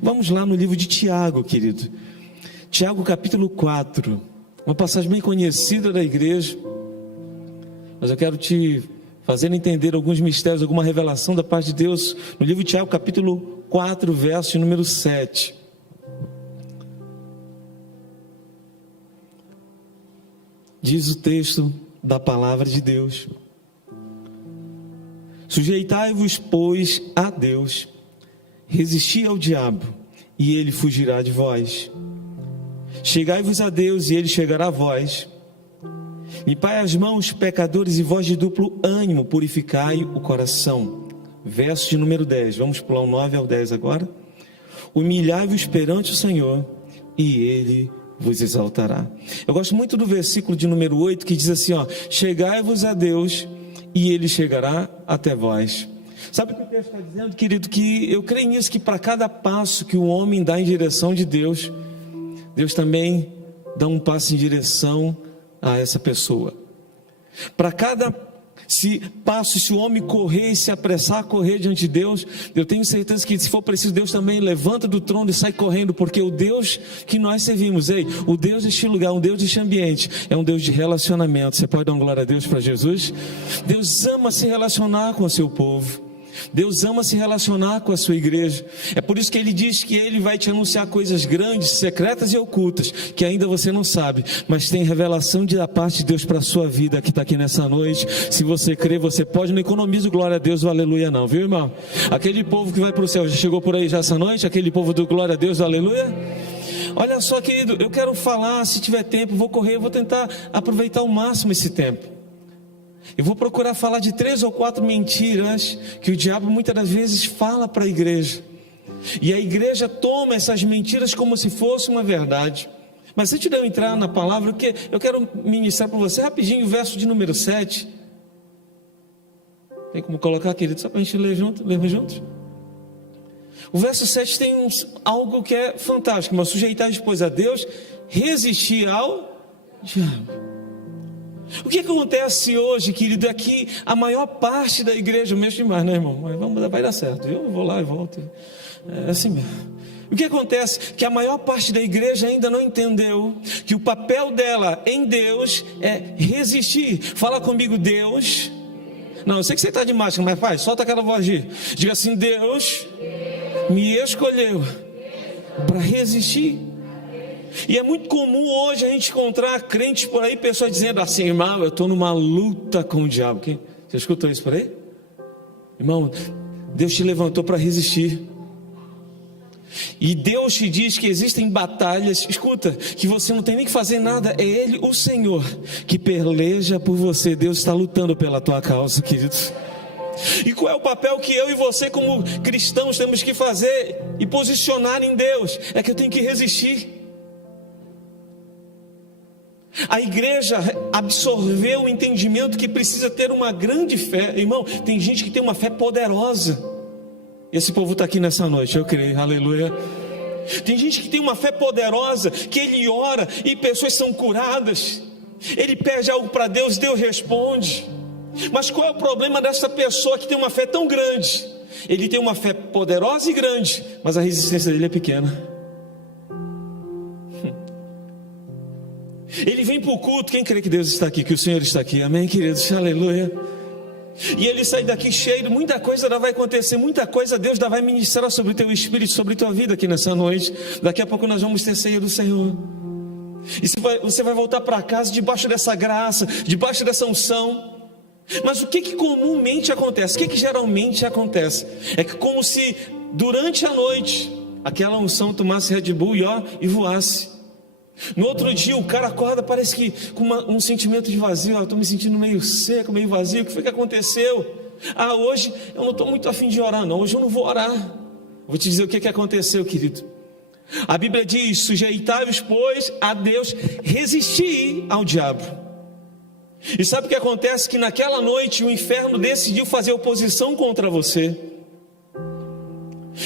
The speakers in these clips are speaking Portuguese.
Vamos lá no livro de Tiago, querido. Tiago capítulo 4, uma passagem bem conhecida da igreja, mas eu quero te fazer entender alguns mistérios, alguma revelação da parte de Deus, no livro de Tiago capítulo 4, verso número 7. Diz o texto da palavra de Deus: sujeitai-vos, pois, a Deus, resisti ao diabo, e ele fugirá de vós. Chegai-vos a Deus, e ele chegará a vós. Limpai as mãos, pecadores, e vós de duplo ânimo, purificai o coração. Verso de número 10, vamos pular o 9 ao 10 agora. Humilhai-vos perante o Senhor, e ele vos exaltará. Eu gosto muito do versículo de número 8, que diz assim, ó: chegai-vos a Deus, e ele chegará até vós. Sabe o que o texto está dizendo, querido? Que eu creio nisso, que para cada passo que o homem dá em direção de Deus, Deus também dá um passo em direção a essa pessoa. Para cada passo, se o homem correr e se apressar a correr diante de Deus, eu tenho certeza que, se for preciso, Deus também levanta do trono e sai correndo, porque o Deus que nós servimos, o Deus deste lugar, um Deus deste ambiente, é um Deus de relacionamento. Você pode dar uma glória a Deus para Jesus? Deus ama se relacionar com o seu povo. Deus ama se relacionar com a sua igreja. É por isso que Ele diz que Ele vai te anunciar coisas grandes, secretas e ocultas, que ainda você não sabe, mas tem revelação da parte de Deus para a sua vida, que está aqui nessa noite. Se você crê, você pode. Não economiza o glória a Deus, o aleluia não, viu, irmão? Aquele povo que vai para o céu, já chegou por aí já essa noite? Aquele povo do glória a Deus, o aleluia? Olha só, querido, eu quero falar, se tiver tempo, vou correr, eu vou tentar aproveitar ao máximo esse tempo. Eu vou procurar falar de 3 ou 4 mentiras que o diabo muitas das vezes fala para a igreja, e a igreja toma essas mentiras como se fosse uma verdade. Mas se eu entrar na palavra, porque eu quero ministrar para você rapidinho o verso de número 7. Tem como colocar, querido, só para a gente ler juntos? O verso 7 tem algo que é fantástico: mas sujeitai-vos, pois, a Deus, resistir ao diabo. O que acontece hoje, querido, é que a maior parte da igreja, mesmo demais, né, irmão? Mas vai dar certo, eu vou lá e volto. É assim mesmo. O que acontece? Que a maior parte da igreja ainda não entendeu que o papel dela em Deus é resistir. Fala comigo, Deus. Não, eu sei que você está de máscara, mas faz, solta aquela voz de. Diga assim: Deus me escolheu para resistir. E é muito comum hoje a gente encontrar crentes por aí, pessoas dizendo assim: irmão, eu estou numa luta com o diabo. Você escutou isso por aí? Irmão, Deus te levantou para resistir. E Deus te diz que existem batalhas, escuta, que você não tem nem que fazer nada. É Ele, o Senhor, que peleja por você. Deus está lutando pela tua causa, queridos. E qual é o papel que eu e você como cristãos temos que fazer e posicionar em Deus? É que eu tenho que resistir. A igreja absorveu o entendimento que precisa ter uma grande fé. Irmão, tem gente que tem uma fé poderosa. Esse povo está aqui nessa noite, eu creio, aleluia. Tem gente que tem uma fé poderosa, que ele ora e pessoas são curadas. Ele pede algo para Deus, Deus responde. Mas qual é o problema dessa pessoa que tem uma fé tão grande? Ele tem uma fé poderosa e grande, mas a resistência dele é pequena. Ele vem para o culto, quem crê que Deus está aqui, que o Senhor está aqui, amém, queridos, aleluia. E ele sai daqui cheio, muita coisa ainda vai acontecer, muita coisa Deus ainda vai ministrar sobre o teu espírito, sobre a tua vida aqui nessa noite. Daqui a pouco nós vamos ter ceia do Senhor. E você vai voltar para casa debaixo dessa graça, debaixo dessa unção. Mas o que comumente acontece? O que geralmente acontece? É que como se durante a noite aquela unção tomasse Red Bull e voasse. No outro dia o cara acorda, parece que com um sentimento de vazio. Estou me sentindo meio seco, meio vazio. O que foi que aconteceu? Hoje eu não estou muito afim de orar não. Hoje eu não vou orar. Vou te dizer o que aconteceu, querido. A Bíblia diz: sujeitai-vos, pois, a Deus, resistir ao diabo. E sabe o que acontece? Que naquela noite o inferno decidiu fazer oposição contra você.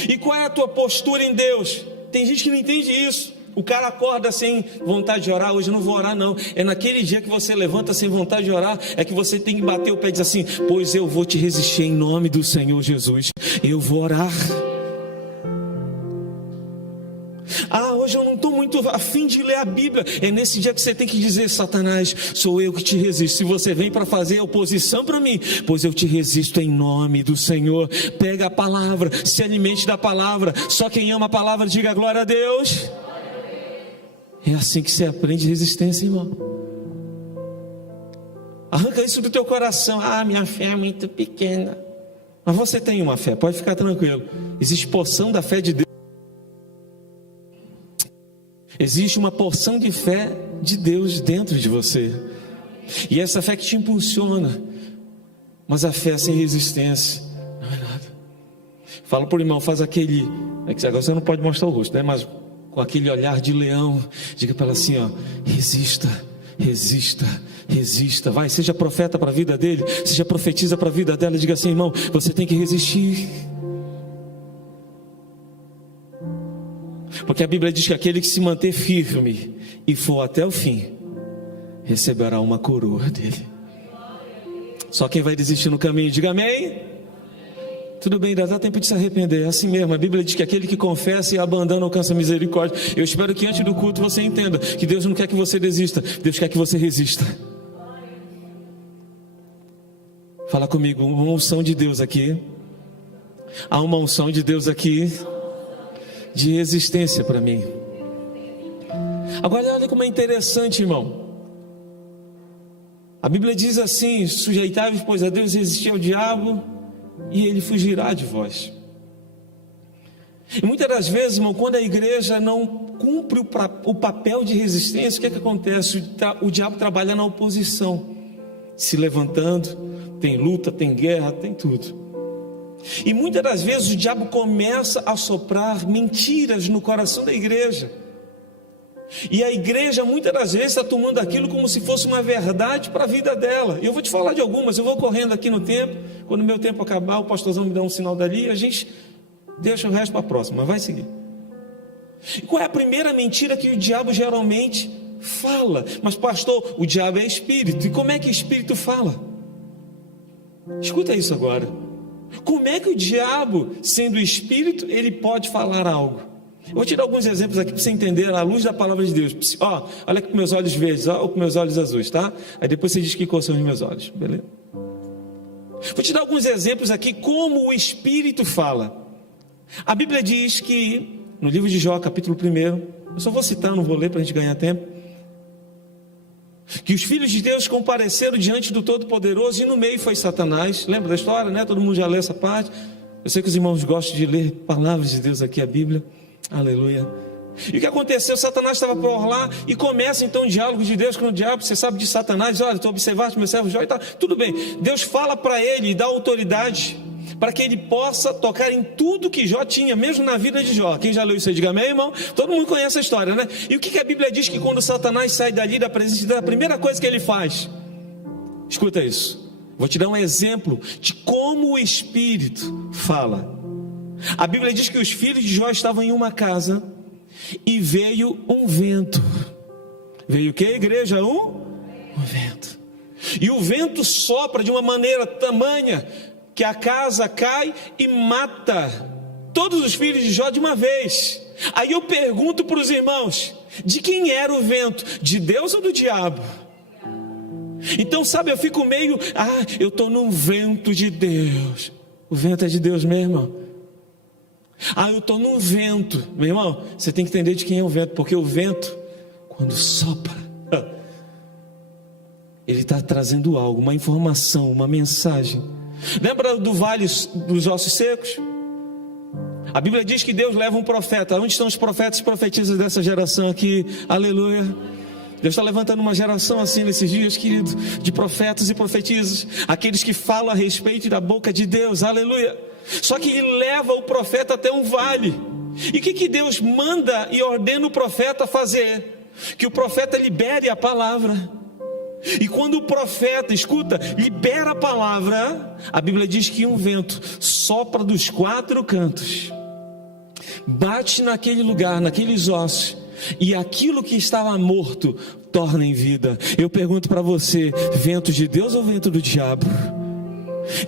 E qual é a tua postura em Deus? Tem gente que não entende isso. O cara acorda sem vontade de orar. Hoje eu não vou orar não. É naquele dia que você levanta sem vontade de orar, é que você tem que bater o pé e dizer assim: pois eu vou te resistir em nome do Senhor Jesus. Eu vou orar. Hoje eu não estou muito afim de ler a Bíblia. É nesse dia que você tem que dizer: Satanás, sou eu que te resisto. Se você vem para fazer oposição para mim, pois eu te resisto em nome do Senhor. Pega a palavra, se alimente da palavra. Só quem ama a palavra diga glória a Deus. É assim que você aprende resistência, irmão. Arranca isso do teu coração. Minha fé é muito pequena. Mas você tem uma fé, pode ficar tranquilo. Existe porção da fé de Deus. Existe uma porção de fé de Deus dentro de você. E essa fé que te impulsiona. Mas a fé sem resistência não é nada. Fala por irmão, faz aquele... Agora você não pode mostrar o rosto, né? Mas com aquele olhar de leão, diga para ela assim, resista, resista, resista. Vai, seja profeta para a vida dele, seja profetiza para a vida dela. Diga assim: irmão, você tem que resistir. Porque a Bíblia diz que aquele que se manter firme e for até o fim, receberá uma coroa dele. Só quem vai desistir no caminho, diga amém. Tudo bem, ainda dá tempo de se arrepender. É assim mesmo, a Bíblia diz que aquele que confessa e abandona alcança misericórdia. Eu espero que antes do culto você entenda que Deus não quer que você desista, Deus quer que você resista. Fala comigo, uma unção de Deus aqui. Há uma unção de Deus aqui de resistência para mim. Agora olha como é interessante, irmão. A Bíblia diz assim: sujeitai-vos, pois, a Deus, resistir ao diabo e ele fugirá de vós. E muitas das vezes, irmão, quando a igreja não cumpre o papel de resistência, o que é que acontece? O diabo trabalha na oposição, se levantando, tem luta, tem guerra, tem tudo. E muitas das vezes o diabo começa a soprar mentiras no coração da igreja. E a igreja muitas das vezes está tomando aquilo como se fosse uma verdade para a vida dela. E eu vou te falar de algumas, eu vou correndo aqui no tempo. Quando o meu tempo acabar, o pastorzão me dá um sinal dali, a gente deixa o resto para a próxima, mas vai seguir. E qual é a primeira mentira que o diabo geralmente fala? Mas pastor, o diabo é espírito. E como é que espírito fala? Escuta isso agora. Como é que o diabo, sendo espírito, ele pode falar algo? Eu vou te dar alguns exemplos aqui para você entender à luz da palavra de Deus. Olha aqui com meus olhos verdes, ou com meus olhos azuis, tá? Aí depois você diz que cor são os meus olhos, beleza? Vou te dar alguns exemplos aqui como o Espírito fala. A Bíblia diz que, no livro de Jó, capítulo 1, eu só vou citar, não vou ler para a gente ganhar tempo, que os filhos de Deus compareceram diante do Todo-Poderoso e no meio foi Satanás. Lembra da história, né? Todo mundo já leu essa parte. Eu sei que os irmãos gostam de ler palavras de Deus aqui, a Bíblia. Aleluia. E o que aconteceu? Satanás estava por lá e começa então o diálogo de Deus com o diabo. Você sabe de Satanás? Olha, tu observaste meu servo Jó e tal. Tudo bem, Deus fala para ele e dá autoridade para que ele possa tocar em tudo que Jó tinha, mesmo na vida de Jó. Quem já leu isso aí, diga amém, irmão? Todo mundo conhece a história, né? E o que a Bíblia diz? Que quando Satanás sai dali da presença de Deus, a primeira coisa que ele faz, escuta isso, vou te dar um exemplo de como o Espírito fala. A Bíblia diz que os filhos de Jó estavam em uma casa e veio um vento. Veio o que, igreja? Um vento. E o vento sopra de uma maneira tamanha que a casa cai e mata todos os filhos de Jó de uma vez. Aí eu pergunto para os irmãos: de quem era o vento? De Deus ou do diabo? Então, sabe, eu fico meio, eu estou num vento de Deus. O vento é de Deus mesmo, irmão. Eu estou num vento. Meu irmão, você tem que entender de quem é o vento, porque o vento, quando sopra, ele está trazendo algo, uma informação, uma mensagem. Lembra do vale dos ossos secos? A Bíblia diz que Deus leva um profeta. Onde estão os profetas e profetisas dessa geração aqui? Aleluia. Deus está levantando uma geração assim nesses dias, querido, de profetas e profetisas, aqueles que falam a respeito da boca de Deus. Aleluia. Só que ele leva o profeta até um vale. E o que Deus manda e ordena o profeta fazer? Que o profeta libere a palavra. E quando o profeta, escuta, libera a palavra, a Bíblia diz que um vento sopra dos 4 cantos, bate naquele lugar, naqueles ossos, e aquilo que estava morto torna em vida. Eu pergunto para você: vento de Deus ou vento do diabo?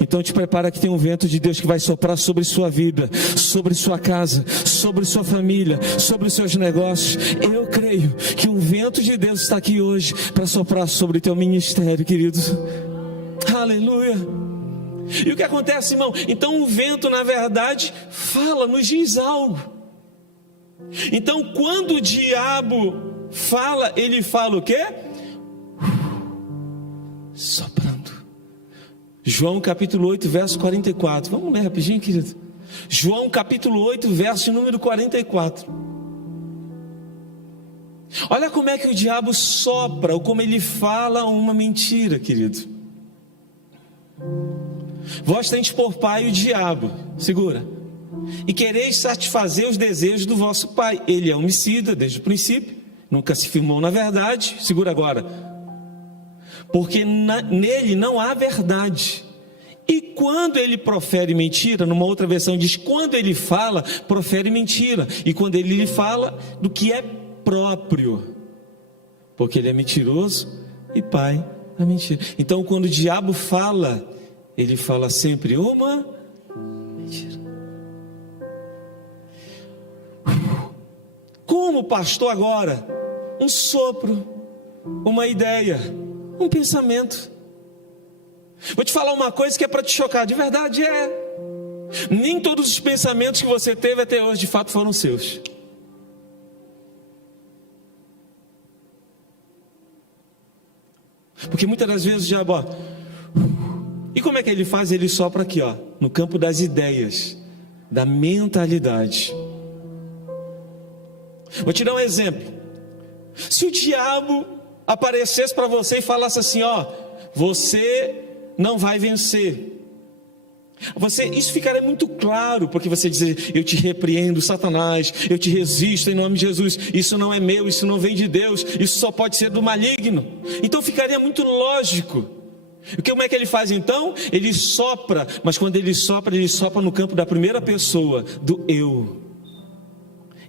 Então te prepara que tem um vento de Deus que vai soprar sobre sua vida, sobre sua casa, sobre sua família, sobre os seus negócios. Eu creio que um vento de Deus está aqui hoje para soprar sobre o teu ministério, queridos. Aleluia. E o que acontece, irmão? Então o vento, na verdade, fala, nos diz algo. Então quando o diabo fala, ele fala o quê? Soprando. João capítulo 8, verso 44. Vamos ler rapidinho, querido. João capítulo 8, verso número 44. Olha como é que o diabo sopra, ou como ele fala uma mentira, querido. Vós tendes por pai o diabo, segura, e quereis satisfazer os desejos do vosso pai. Ele é homicida desde o princípio, nunca se firmou na verdade. Segura agora. Porque nele não há verdade. E quando ele profere mentira, numa outra versão diz, quando ele fala, profere mentira. E quando ele lhe fala do que é próprio, porque ele é mentiroso e pai da mentira. Então quando o diabo fala, ele fala sempre uma mentira. Como pastor agora? Um sopro, uma ideia, um pensamento. Vou te falar uma coisa que é para te chocar, de verdade nem todos os pensamentos que você teve até hoje de fato foram seus. Porque muitas das vezes o diabo, e como é que ele faz? Ele sopra aqui, no campo das ideias, da mentalidade. Vou te dar um exemplo. Se o diabo aparecesse para você e falasse assim, você não vai vencer, isso ficaria muito claro, porque você dizer, eu te repreendo, Satanás, eu te resisto em nome de Jesus, isso não é meu, isso não vem de Deus, isso só pode ser do maligno. Então ficaria muito lógico. Como é que ele faz então? Ele sopra, mas quando ele sopra no campo da primeira pessoa, do eu.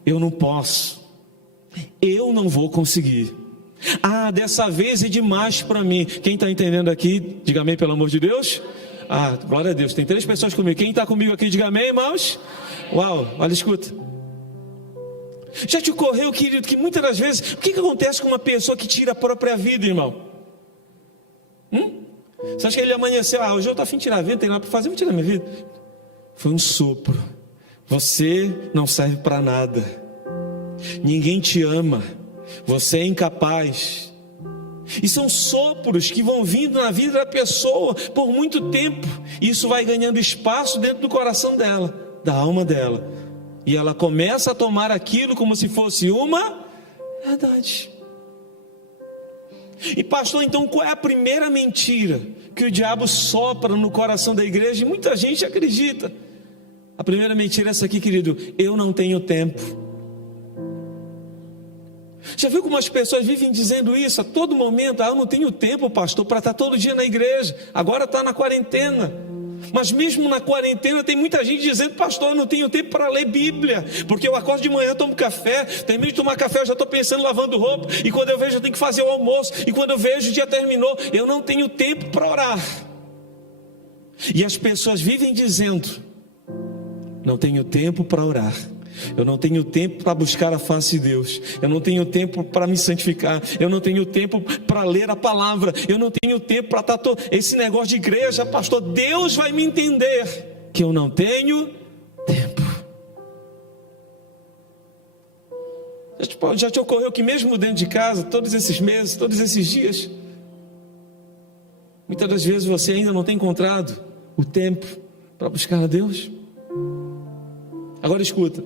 Eu não posso, eu não vou conseguir. Dessa vez é demais para mim. Quem está entendendo aqui, diga amém, pelo amor de Deus. Glória a Deus, tem 3 pessoas comigo. Quem está comigo aqui, diga amém, irmãos. Uau, olha, escuta. Já te ocorreu, querido, que muitas das vezes, o que acontece com uma pessoa que tira a própria vida, irmão? Você acha que ele amanheceu, hoje eu estou a fim de tirar a vida, não tem nada para fazer, vou tirar minha vida. Foi um sopro. Você não serve para nada, ninguém te ama, você é incapaz. E são sopros que vão vindo na vida da pessoa por muito tempo. Isso vai ganhando espaço dentro do coração dela, da alma dela. E ela começa a tomar aquilo como se fosse uma verdade. E pastor, então qual é a primeira mentira que o diabo sopra no coração da igreja? E muita gente acredita. A primeira mentira é essa aqui, querido: eu não tenho tempo. Já viu como as pessoas vivem dizendo isso a todo momento? Eu não tenho tempo, pastor, para estar todo dia na igreja. Agora está na quarentena. Mas mesmo na quarentena tem muita gente dizendo: pastor, eu não tenho tempo para ler Bíblia, porque eu acordo de manhã, tomo café, termino de tomar café, eu já estou pensando lavando roupa, e quando eu vejo eu tenho que fazer o almoço, e quando eu vejo o dia terminou, eu não tenho tempo para orar. E as pessoas vivem dizendo: não tenho tempo para orar, eu não tenho tempo para buscar a face de Deus, eu não tenho tempo para me santificar, eu não tenho tempo para ler a palavra, eu não tenho tempo para estar todo esse negócio de igreja. Pastor, Deus vai me entender que eu não tenho tempo. Já te ocorreu que mesmo dentro de casa, todos esses meses, todos esses dias, muitas das vezes você ainda não tem encontrado o tempo para buscar a Deus? Agora escuta,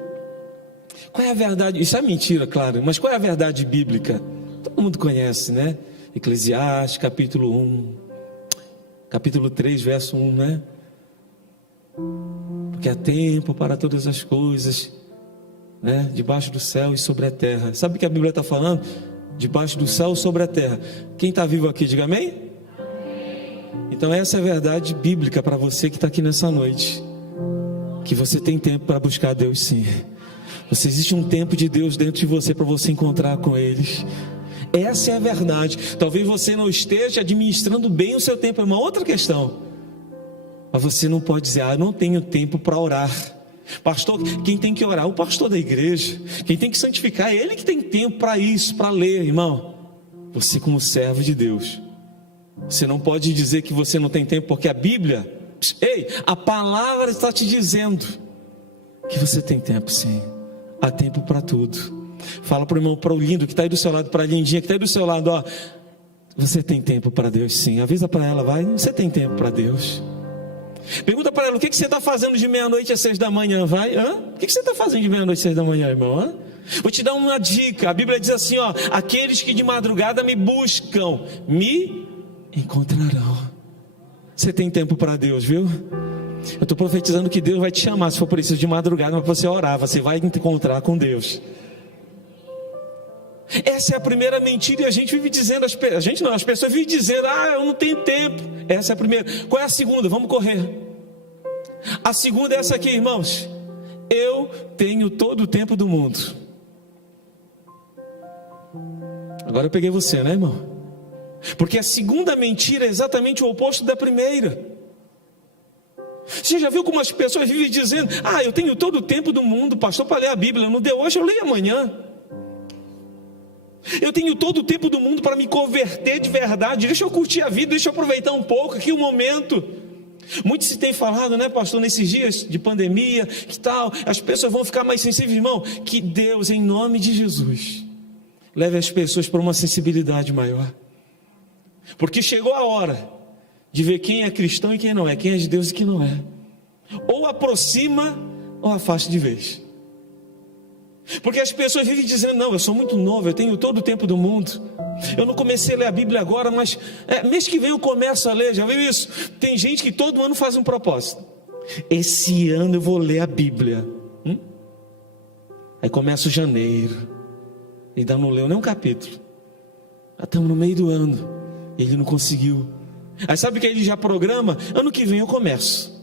qual é a verdade? Isso é mentira, claro, mas qual é a verdade bíblica? Todo mundo conhece, né? Eclesiastes, capítulo 1, capítulo 3, verso 1, né? Porque há tempo para todas as coisas, né? Debaixo do céu e sobre a terra. Sabe o que a Bíblia está falando? Debaixo do céu e sobre a terra. Quem está vivo aqui, diga amém? Então essa é a verdade bíblica para você que está aqui nessa noite. Que você tem tempo para buscar a Deus, sim. Existe um tempo de Deus dentro de você para você encontrar com eles. Essa é a verdade. Talvez você não esteja administrando bem o seu tempo, é uma outra questão. Mas você não pode dizer, eu não tenho tempo para orar. Pastor, quem tem que orar? O pastor da igreja. Quem tem que santificar é ele que tem tempo para isso, para ler, irmão. Você como servo de Deus, você não pode dizer que você não tem tempo, porque a Bíblia, a palavra está te dizendo que você tem tempo sim. Há tempo para tudo. Fala para o irmão, para o lindo que está aí do seu lado, para a lindinha que está aí do seu lado, ó. Você tem tempo para Deus sim. Avisa para ela, vai, você tem tempo para Deus. Pergunta para ela, o que você está fazendo de meia-noite às 6 da manhã, vai? O que você está fazendo de meia-noite às 6 da manhã, irmão? Vou te dar uma dica, a Bíblia diz assim, ó, aqueles que de madrugada me buscam, me encontrarão. Você tem tempo para Deus, viu? Eu estou profetizando que Deus vai te chamar, se for preciso de madrugada, mas você orar, você vai encontrar com Deus. Essa é a primeira mentira e a gente vive dizendo, as pessoas vivem dizendo, eu não tenho tempo. Essa é a primeira. Qual é a segunda? Vamos correr. A segunda é essa aqui, irmãos. Eu tenho todo o tempo do mundo. Agora eu peguei você, né, irmão? Porque a segunda mentira é exatamente o oposto da primeira. Você já viu como as pessoas vivem dizendo, eu tenho todo o tempo do mundo, pastor, para ler a Bíblia, não deu hoje, eu leio amanhã. Eu tenho todo o tempo do mundo para me converter de verdade. Deixa eu curtir a vida, deixa eu aproveitar um pouco aqui o momento. Muito se tem falado, né, pastor, nesses dias de pandemia, que tal, as pessoas vão ficar mais sensíveis, irmão. Que Deus, em nome de Jesus, leve as pessoas para uma sensibilidade maior. Porque chegou a hora de ver quem é cristão e quem não é, quem é de Deus e quem não é. Ou aproxima ou afasta de vez. Porque as pessoas vivem dizendo, não, eu sou muito novo, eu tenho todo o tempo do mundo. Eu não comecei a ler a Bíblia agora, mas mês que vem eu começo a ler, já viu isso? Tem gente que todo ano faz um propósito. Esse ano eu vou ler a Bíblia. Aí começa o janeiro, e ainda não leu nem um capítulo. Já estamos no meio do ano, ele não conseguiu. Aí sabe o que ele já programa? Ano que vem eu começo.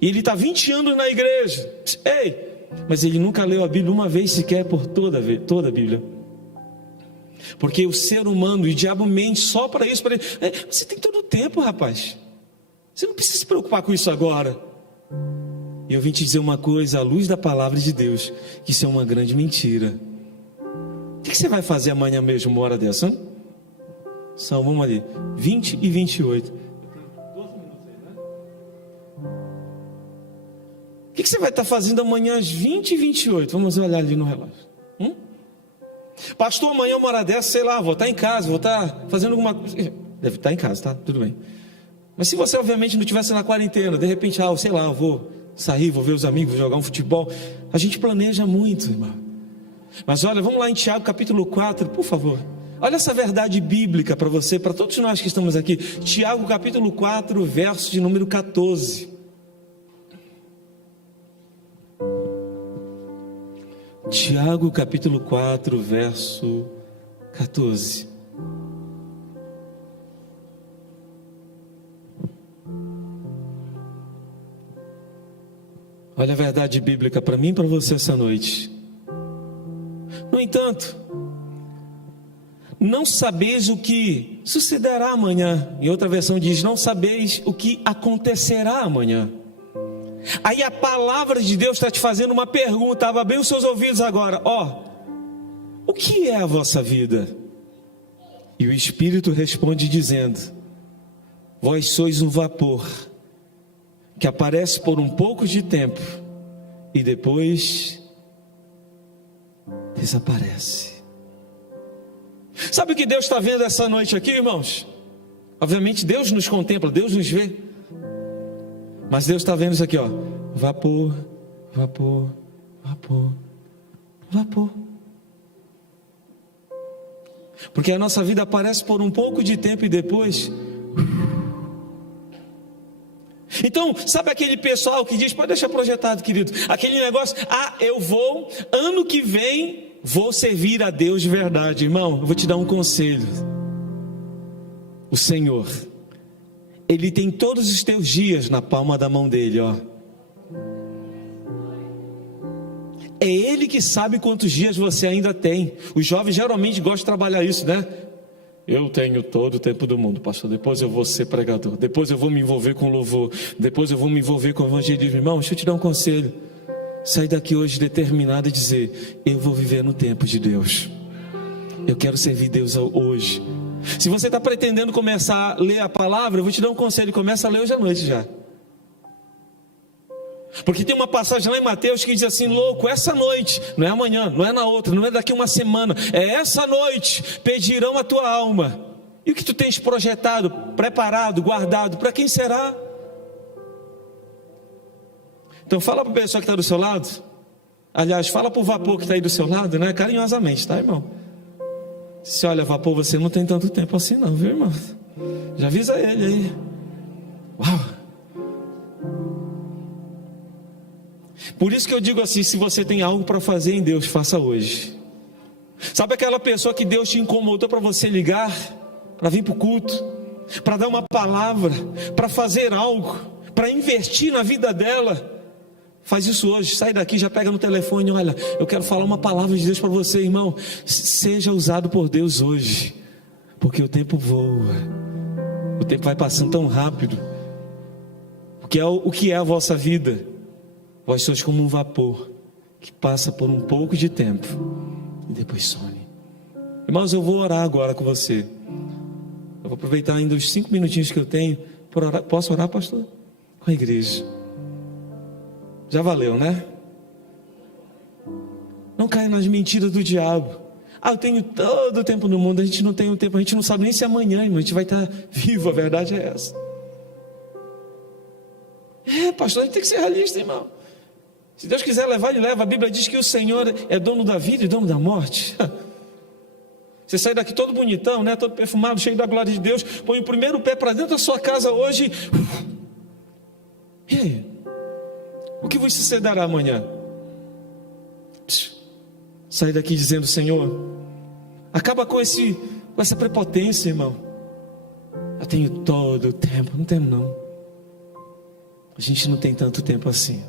E ele está 20 anos na igreja. Mas ele nunca leu a Bíblia uma vez sequer por toda a Bíblia. Porque o ser humano e o diabo mente só para isso. Você tem todo o tempo, rapaz. Você não precisa se preocupar com isso agora. E eu vim te dizer uma coisa, à luz da palavra de Deus, que isso é uma grande mentira. O que você vai fazer amanhã mesmo, uma hora dessa? Hein? Vamos ali, 20 e 28. O que você vai estar fazendo amanhã às 20 e 28? Vamos olhar ali no relógio. Pastor, amanhã uma hora dessa, sei lá, vou estar em casa, vou estar fazendo alguma coisa. Deve estar em casa, tá? Tudo bem. Mas se você obviamente não estivesse na quarentena, de repente, sei lá, eu vou sair, vou ver os amigos, vou jogar um futebol. A gente planeja muito, irmão. Mas olha, vamos lá em Tiago capítulo 4, por favor. Olha essa verdade bíblica para você, para todos nós que estamos aqui. Tiago capítulo 4, verso de número 14. Tiago capítulo 4, verso 14. Olha a verdade bíblica para mim e para você essa noite. No entanto, não sabeis o que sucederá amanhã. Em outra versão diz, não sabeis o que acontecerá amanhã. Aí a palavra de Deus está te fazendo uma pergunta. Abra bem os seus ouvidos agora. O que é a vossa vida? E o Espírito responde dizendo, vós sois um vapor que aparece por um pouco de tempo e depois desaparece. Sabe o que Deus está vendo essa noite aqui, irmãos? Obviamente Deus nos contempla, Deus nos vê. Mas Deus está vendo isso aqui, vapor, vapor, vapor, vapor. Porque a nossa vida aparece por um pouco de tempo e depois. Então, sabe aquele pessoal que diz, pode deixar projetado, querido, aquele negócio, eu vou, ano que vem, vou servir a Deus de verdade. Irmão, eu vou te dar um conselho. O Senhor, Ele tem todos os teus dias na palma da mão dele, É Ele que sabe quantos dias você ainda tem. Os jovens geralmente gostam de trabalhar isso, né? eu tenho todo o tempo do mundo, pastor. Depois eu vou ser pregador. Depois eu vou me envolver com louvor. Depois eu vou me envolver com evangelismo. Irmão, deixa eu te dar um conselho. Sai daqui hoje determinado a dizer: eu vou viver no tempo de Deus. Eu quero servir Deus hoje. Se você está pretendendo começar a ler a palavra, eu vou te dar um conselho: começa a ler hoje à noite já. Porque tem uma passagem lá em Mateus que diz assim: louco, essa noite, não é amanhã, não é na outra, não é daqui uma semana, é essa noite, pedirão a tua alma. E o que tu tens projetado, preparado, guardado, para quem será? Então fala para a pessoa que está do seu lado. Aliás, fala para o vapor que está aí do seu lado, né? Carinhosamente, tá, irmão? Se olha, vapor, você não tem tanto tempo assim não, viu, irmão? Já avisa ele aí. Uau! Por isso que eu digo assim: se você tem algo para fazer em Deus, faça hoje. Sabe aquela pessoa que Deus te incomodou para você ligar, para vir para o culto, para dar uma palavra, para fazer algo, para investir na vida dela? Faz isso hoje, sai daqui, já pega no telefone: olha, eu quero falar uma palavra de Deus para você, irmão. Seja usado por Deus hoje, porque o tempo voa, o tempo vai passando tão rápido. O que é a vossa vida? Vós sois como um vapor que passa por um pouco de tempo e depois some. Irmãos, eu vou orar agora com você. Eu vou aproveitar ainda os 5 minutinhos que eu tenho para orar. Posso orar, pastor? Com a igreja. Já valeu, né? Não caia nas mentiras do diabo. Eu tenho todo o tempo no mundo. A gente não tem o tempo, a gente não sabe nem se amanhã, irmão, a gente vai estar vivo. A verdade é essa. Pastor, a gente tem que ser realista, irmão. Se Deus quiser levar, Ele leva. A Bíblia diz que o Senhor é dono da vida e dono da morte. Você sai daqui todo bonitão, né? Todo perfumado, cheio da glória de Deus. Põe o primeiro pé para dentro da sua casa hoje. E aí? O que vos sucederá amanhã? Sai daqui dizendo: Senhor, acaba com essa prepotência, irmão. Eu tenho todo o tempo. Não temos não. A gente não tem tanto tempo assim.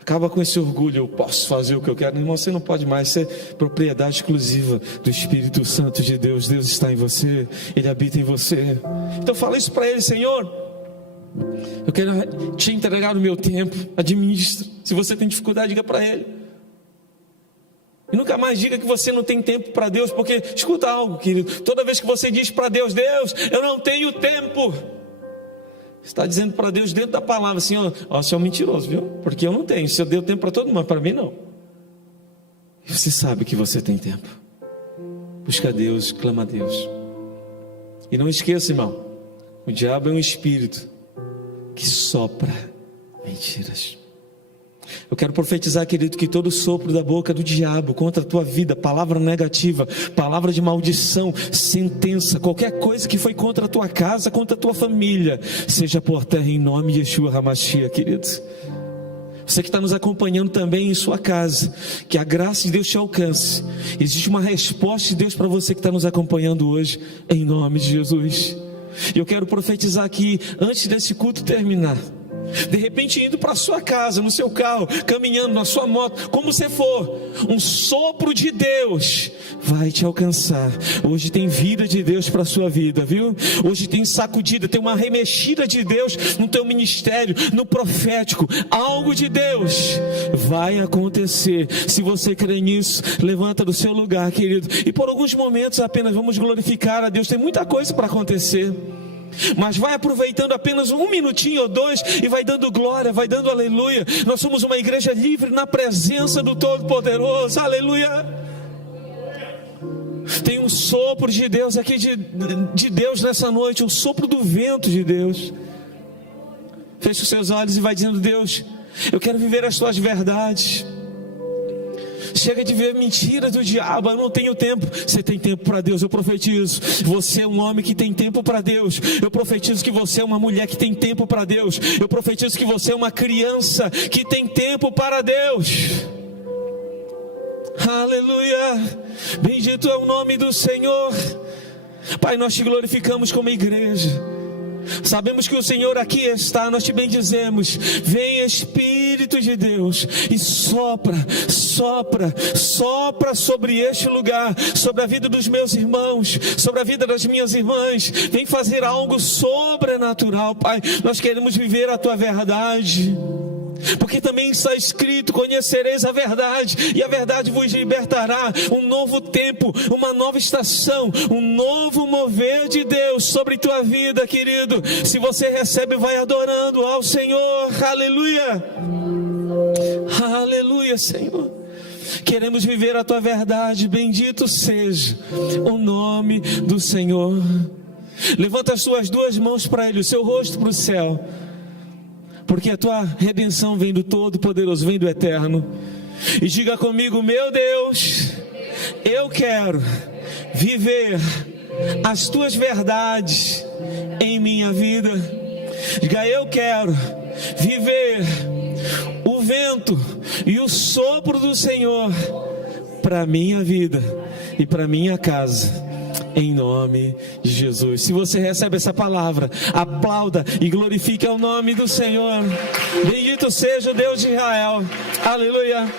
Acaba com esse orgulho: eu posso fazer o que eu quero. Irmão, você não pode mais ser propriedade exclusiva do Espírito Santo de Deus. Deus está em você, Ele habita em você. Então fala isso para Ele: Senhor, eu quero te entregar o meu tempo, administra. Se você tem dificuldade, diga para Ele. E nunca mais diga que você não tem tempo para Deus, porque, escuta algo, querido, toda vez que você diz para Deus: Deus, eu não tenho tempo, você está dizendo para Deus dentro da palavra assim: ó, você é um mentiroso, viu? Porque eu não tenho. Se eu dei tempo para todo mundo, mas para mim não. E você sabe que você tem tempo. Busca a Deus, clama a Deus. E não esqueça, irmão, o diabo é um espírito que sopra mentiras. Eu quero profetizar, querido, que todo sopro da boca do diabo contra a tua vida, palavra negativa, palavra de maldição, sentença, qualquer coisa que foi contra a tua casa, contra a tua família, seja por terra em nome de Yeshua HaMashiach, querido. Você que está nos acompanhando também em sua casa, que a graça de Deus te alcance. Existe uma resposta de Deus para você que está nos acompanhando hoje, em nome de Jesus. E eu quero profetizar aqui, antes desse culto terminar, de repente indo para a sua casa, no seu carro, caminhando, na sua moto, como você for, um sopro de Deus vai te alcançar. Hoje tem vida de Deus para a sua vida, viu? Hoje tem sacudida, tem uma remexida de Deus no teu ministério, no profético. Algo de Deus vai acontecer. Se você crê nisso, levanta do seu lugar, querido, e por alguns momentos apenas vamos glorificar a Deus. Tem muita coisa para acontecer, mas vai aproveitando apenas 1 minutinho ou 2 e vai dando glória, vai dando aleluia. Nós somos uma igreja livre na presença do Todo-Poderoso, aleluia. Tem um sopro de Deus aqui, de Deus nessa noite, um sopro do vento de Deus. Feche os seus olhos e vai dizendo: Deus, eu quero viver as tuas verdades. Chega de ver mentiras do diabo. Eu não tenho tempo. Você tem tempo para Deus, eu profetizo. Você é um homem que tem tempo para Deus. Eu profetizo que você é uma mulher que tem tempo para Deus. Eu profetizo que você é uma criança que tem tempo para Deus. Aleluia. Bendito é o nome do Senhor. Pai, nós te glorificamos como igreja. Sabemos que o Senhor aqui está, nós te bendizemos. Vem Espírito de Deus e sopra sobre este lugar, sobre a vida dos meus irmãos, sobre a vida das minhas irmãs. Vem fazer algo sobrenatural, Pai. Nós queremos viver a tua verdade, porque também está escrito: conhecereis a verdade, e a verdade vos libertará. Um novo tempo, uma nova estação, um novo mover de Deus sobre tua vida, querido. Se você recebe, vai adorando ao Senhor. Aleluia, aleluia, Senhor. Queremos viver a tua verdade. Bendito seja o nome do Senhor. Levanta as suas duas mãos para Ele, o seu rosto para o céu, porque a tua redenção vem do Todo-Poderoso, vem do Eterno. E diga comigo: meu Deus, eu quero viver as tuas verdades em minha vida. Diga: eu quero viver o vento e o sopro do Senhor para a minha vida e para a minha casa, em nome de Jesus. Se você recebe essa palavra, aplauda e glorifique ao nome do Senhor. Bendito seja o Deus de Israel. Aleluia.